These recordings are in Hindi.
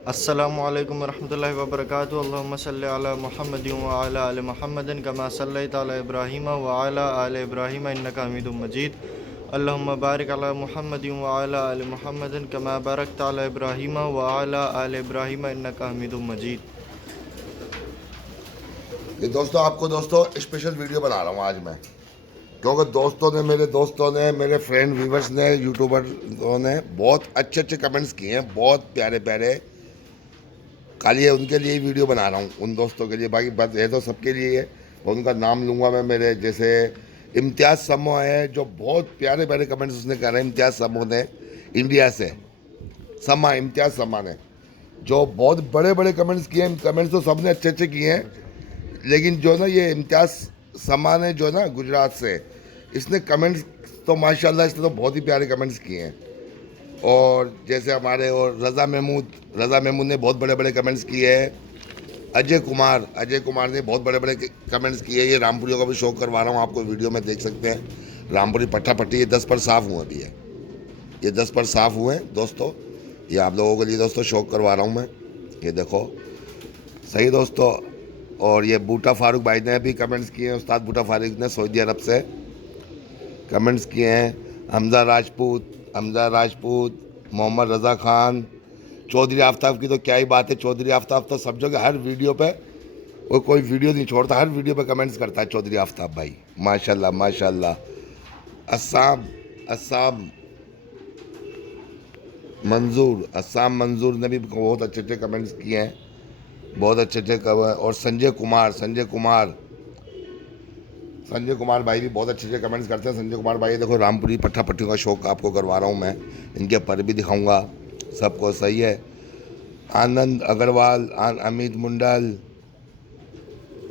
अस्सलामु अलैकुम वरहमतुल्लाहि वबरकातुहू। अल्लाहुम्मा सल्लि अला मुहम्मदिन व अला आलि मुहम्मदिन कमा सल्लैता अला इब्राहीम व अला आलि इब्राहीम इन्नका हमीदुम मजीद। अल्लाहुम्मा बारिक अला मुहम्मदिन व अला आलि मुहम्मदिन कमा बारकता अला इब्राहीम व अला आलि इब्राहीम इन्नका हमीदुम मजीद। ये दोस्तों आपको दोस्तों स्पेशल वीडियो बना रहा हूँ आज मैं, क्योंकि दोस्तों ने मेरे फ्रेंड व्यूवर्स ने यूट्यूबरों ने बहुत अच्छे अच्छे कमेंट्स किए हैं, बहुत प्यारे प्यारे। खाली है उनके लिए वीडियो बना रहा हूँ, उन दोस्तों के लिए। बाकी बात है तो सबके लिए है, और उनका नाम लूँगा मैं। मेरे जैसे इम्तियाज़ समो है, जो बहुत प्यारे प्यारे कमेंट्स उसने करे हैं। इम्तियाज़ समो ने इंडिया से, इम्तियाज़ समा ने जो बहुत बड़े बड़े कमेंट्स किए हैं। कमेंट्स तो सबने अच्छे अच्छे किए हैं, लेकिन जो ना ये इम्तियाज़ समा ने जो ना गुजरात से, इसने कमेंट्स तो माशाल्लाह इसने तो बहुत ही प्यारे कमेंट्स किए हैं। और जैसे हमारे और रज़ा महमूद ने बहुत बड़े बड़े कमेंट्स किए हैं। अजय कुमार ने बहुत बड़े बड़े कमेंट्स किए। ये रामपुरियों का भी शो करवा रहा हूँ आपको, वीडियो में देख सकते हैं। रामपुरी पट्टा पट्टी ये 10 पर साफ़ हुआ अभी है, ये 10 पर साफ़ हुए हैं दोस्तों। ये आप लोगों के लिए दोस्तों शो करवा रहा हूँ मैं, ये देखो सही दोस्तों। और ये बूटा फारूक भाई ने भी कमेंट्स किए हैं, उस्ताद बूटा फारूक ने सऊदी अरब से कमेंट्स किए हैं। हमज़ा राजपूत, मोहम्मद रज़ा खान, चौधरी आफ्ताब की तो क्या ही बात है। चौधरी आफ्ताब तो सब जगह हर वीडियो पे, वो कोई वीडियो नहीं छोड़ता, हर वीडियो पे कमेंट्स करता है चौधरी आफ्ताब भाई, माशाल्लाह माशाल्लाह। अस्साम मंजूर ने भी बहुत अच्छे अच्छे कमेंट्स किए हैं, बहुत अच्छे अच्छे कवर। और संजय कुमार भाई भी बहुत अच्छे अच्छे कमेंट्स करते हैं। संजय कुमार भाई देखो, रामपुरी पट्टा पट्टी का शौक आपको करवा रहा हूँ मैं, इनके पर भी दिखाऊंगा सबको, सही है। आनंद अग्रवाल, अमित मुंडल,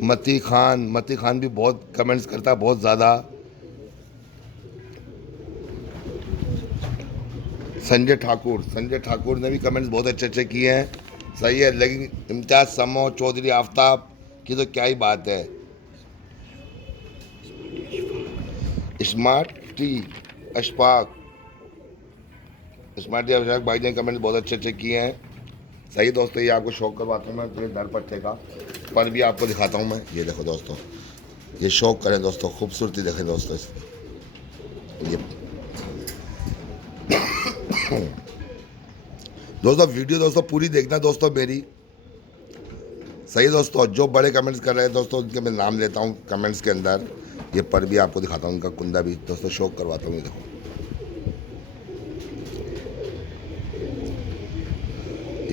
मती खान भी बहुत कमेंट्स करता है, बहुत ज़्यादा। संजय ठाकुर ने भी कमेंट्स बहुत अच्छे अच्छे किए हैं, सही है। लेकिन इम्तियाज़ समो, चौधरी आफ्ताब की तो क्या ही बात है। स्मार्ट टी अशफाक भाई ने कमेंट्स बहुत अच्छे अच्छे किए हैं, सही दोस्तों। ये आपको शौक करवाता हूँ मैं पूरे दर पट्टे का, पर भी आपको दिखाता हूँ मैं। ये देखो दोस्तों, ये शौक करें दोस्तों, खूबसूरती देखें दोस्तों इसकी। ये दोस्तों वीडियो दोस्तों पूरी देखना दोस्तों मेरी, सही दोस्तों। जो बड़े कमेंट्स कर रहे हैं दोस्तों, उनके मैं नाम लेता हूँ कमेंट्स के अंदर। ये पर भी आपको दिखाता हूँ, उनका कुंदा भी दोस्तों शौक करवाता हूँ। ये देखो,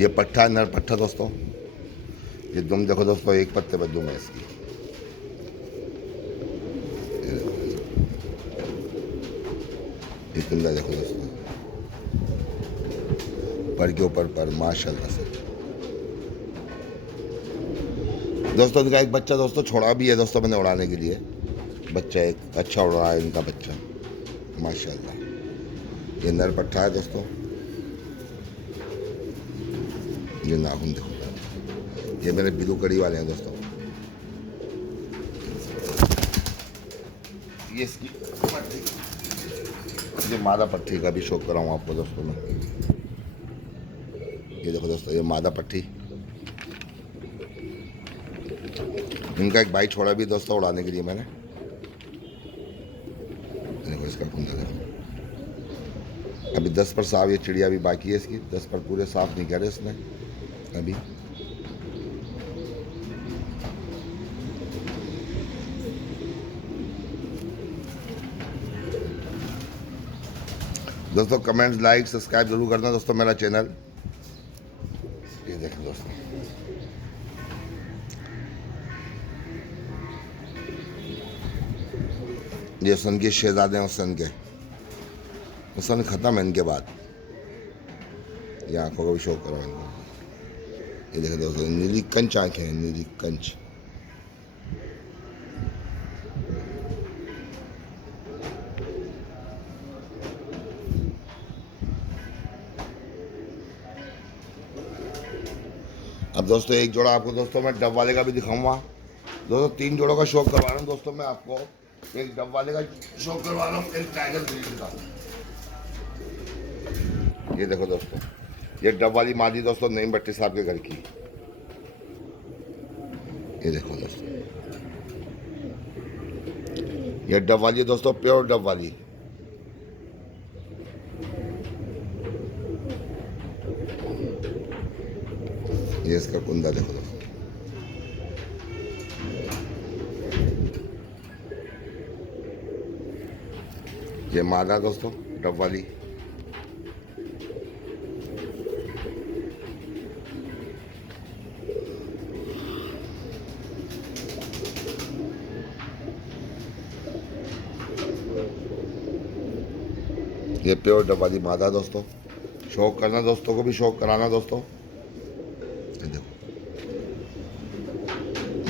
ये पट्टा है, नर पट्टा दोस्तों। ये दुम देखो दोस्तों, एक पत्ते पर दुम है इसकी। ये कुंदा देखो दोस्तों, पर के ऊपर पर, माशाल्लाह से दोस्तों। इनका एक बच्चा दोस्तों छोड़ा भी है दोस्तों मैंने उड़ाने के लिए, बच्चा एक अच्छा उड़ रहा है इनका बच्चा, माशाल्लाह। ये नर पट्टा है दोस्तों। ये नाखून देखो, ये मेरे बिलू कड़ी वाले हैं दोस्तों। ये इसकी पट्टी, ये मादा पट्टी का भी शौक कराऊँ आपको दोस्तों मैं। ये देखो दोस्तों, ये मादा पट्टी, इनका एक भाई छोड़ा भी दोस्तों उड़ाने के लिए मैंने। देखो इसका कुंदा देखो, अभी 10 पर साफ, ये चिड़िया भी बाकी है इसकी, 10 पर पूरे साफ नहीं करे इसने अभी। दोस्तों कमेंट्स, लाइक, सब्सक्राइब जरूर करना दोस्तों मेरा चैनल। ये देखें दोस्तों, ये सन के शहजादे हैं, सन के, सन ख़त्म है इनके बाद। ये आँखों का भी शौक करो इनको। ये देखें दोस्तों, नीली कंच आँखें हैं, नीली कंच। अब दोस्तों एक जोड़ा आपको दोस्तों मैं डब वाले का भी दिखाऊंगा दोस्तों। 3 जोड़ों का शौक करवा रहा हूँ दोस्तों मैं आपको। एक डब वाले का शौक करवा रहा हूँ, एक टाइगर ग्रीन का। ये देखो दोस्तों, ये डब वाली मादी दोस्तों नईम भट्टी साहब के घर की। ये देखो दोस्तों, ये डब वाली है दोस्तों, प्योर डब वाली। ये इसका कुंदा देखो दोस्तों। ये मादा दोस्तों डब वाली। ये प्योर डब वाली मादा दोस्तों। शौक करना दोस्तों को भी शौक कराना दोस्तों। ये देखो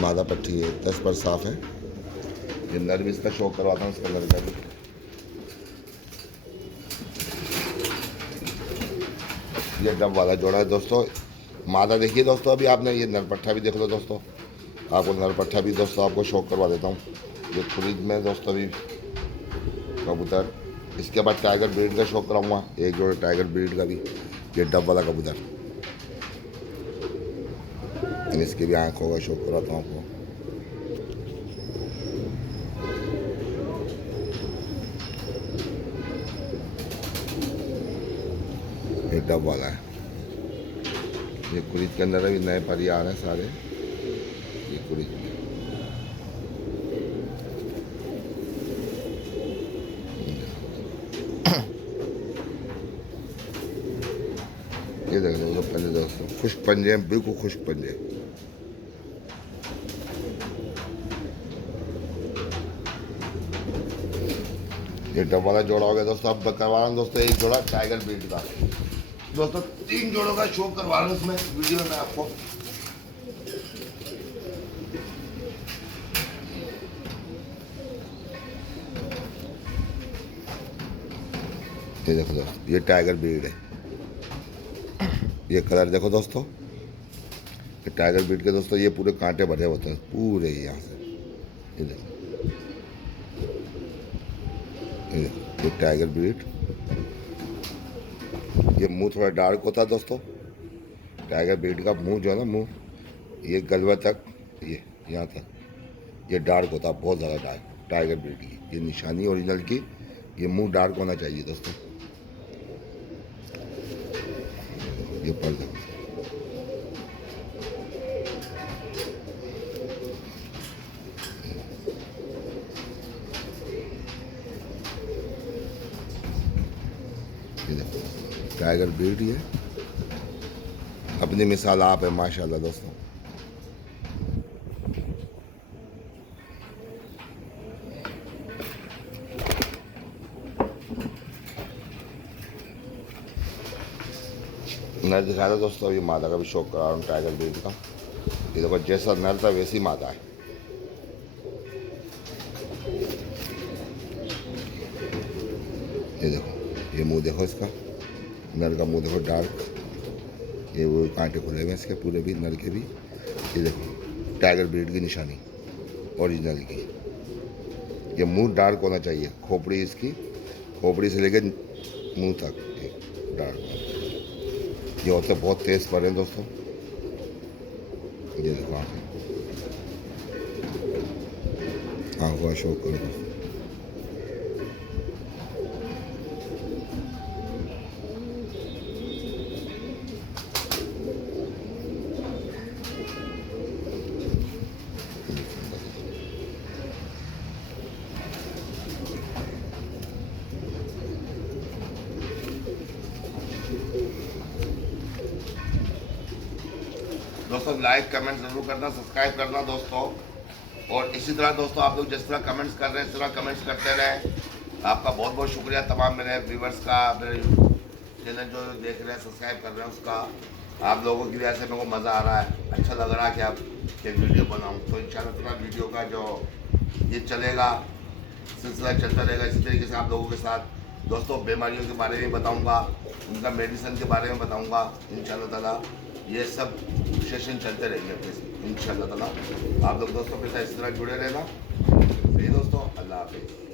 मादा पट्टी है, 10 पर साफ है। ये नर भी इसका शौक करवाता हूँ, इसका नर का भी। ये डब वाला जोड़ा है दोस्तों। मादा देखिए दोस्तों, अभी आपने ये नरपट्ठा भी देख लो दोस्तों। आपको नरपट्ठा भी दोस्तों आपको शौक करवा देता हूँ। ये खुरीद में दोस्तों अभी कबूतर। इसके बाद टाइगर ब्रीड का शौक कराऊंगा, एक जोड़ा टाइगर ब्रीड का भी। ये डब वाला कबूतर, इसकी भी आँखों का शौक कराता हूँ आपको। ये डब वाला है। ये कुरीद के अंदर अभी नए परी आ रहे हैं सारे। ये कुरीद में ये देख लो पंजे दोस्तों, खुश्क पंजे हैं, बिल्कुल खुश्क पंजे। ये डब वाला जोड़ा हो गया दोस्तों। अब करवा रहा हूँ दोस्तों एक जोड़ा टाइगर ब्रीड का। दोस्तों 3 जोड़ों का शो करवा रहा हूँ इसमें वीडियो में आपको। ये देखो दोस्तों, ये टाइगर ब्रीड है। ये कलर देखो दोस्तों, ये टाइगर ब्रीड के दोस्तों ये पूरे कांटे भरे होते हैं पूरे यहाँ से। ये देखो, ये टाइगर ब्रीड। ये मुंह थोड़ा डार्क होता है दोस्तों। टाइगर ब्रीड का मुंह जो है ना, मुंह ये गलवा तक, ये यहाँ तक ये डार्क होता है, बहुत ज़्यादा डार्क। टाइगर ब्रीड की ये निशानी ओरिजिनल की, ये मुंह डार्क होना चाहिए दोस्तों। ये पर देखो, ये देखो टाइगर ब्रीड। ये अपनी मिसाल आप है माशाल्लाह दोस्तों। नर दिखा रहा दोस्तों, अभी मादा का भी शौक करा रहा हूँ टाइगर ब्रीड का। ये देखो जैसा नर था वैसी मादा है। ये देखो, ये मुंह देखो इसका, नर का मुंह देखो डार्क। ये वो कांटे खुले हुए इसके पूरे भी, नर के भी। ये देखो टाइगर ब्रीड की निशानी ओरिजिनल की। ये मुंह डार्क होना चाहिए, खोपड़ी इसकी, खोपड़ी से लेकर मुंह तक डार्क। ये होते बहुत तेज पर हैं दोस्तों। ये देखो आंखों का शौक करो दोस्तों। दोस्तों लाइक कमेंट ज़रूर करना, सब्सक्राइब करना दोस्तों। और इसी तरह दोस्तों आप लोग जिस तरह कमेंट्स कर रहे हैं इस तरह कमेंट्स करते रहें। आपका बहुत बहुत शुक्रिया तमाम मेरे व्यूवर्स का, मेरे चैनल जो देख रहे हैं सब्सक्राइब कर रहे हैं उसका। आप लोगों की वजह से मेरे को मज़ा आ रहा है, अच्छा लग रहा है कि आप एक वीडियो बनाऊँ। तो इंशाल्लाह वीडियो का जो ये चलेगा, सिलसिला चलता रहेगा। इसी तरीके से आप लोगों के साथ दोस्तों बीमारियों के बारे में बताऊँगा, उनका मेडिसिन के बारे में बताऊँगा इंशाल्लाह ताला। ये सब सेशन चलते रहेंगे अपने इंशाल्लाह ताला। आप लोग दोस्तों के साथ इस तरह जुड़े रहना। सही दोस्तों, अल्लाह हाफिज़।